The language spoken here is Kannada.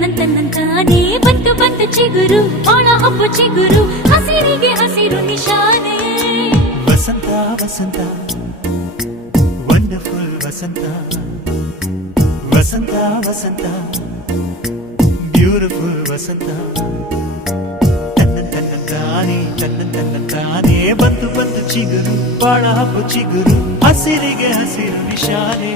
ತನ್ನಂತಾನೇ ಬಂತು ಬಂತು ಚಿಗುರು ಒಳ ಹಬ್ಬ ಚಿಗುರು ಹಸಿರಿಗೆ ಹಸಿರು ನಿಶಾನೆ ವಸಂತ ವಸಂತ ವಂಡರ್ಫುಲ್ ವಸಂತ ವಸಂತ ವಸಂತ ಬ್ಯೂಟಿಫುಲ್ ವಸಂತ ತನ್ನಂತಾನೇ ಬಂತು ಬಂತು ಚಿಗುರು ಬಾಳ ಹಬ್ಬ ಚಿಗುರು ಹಸಿರಿಗೆ ಹಸಿರು ನಿಶಾನೆ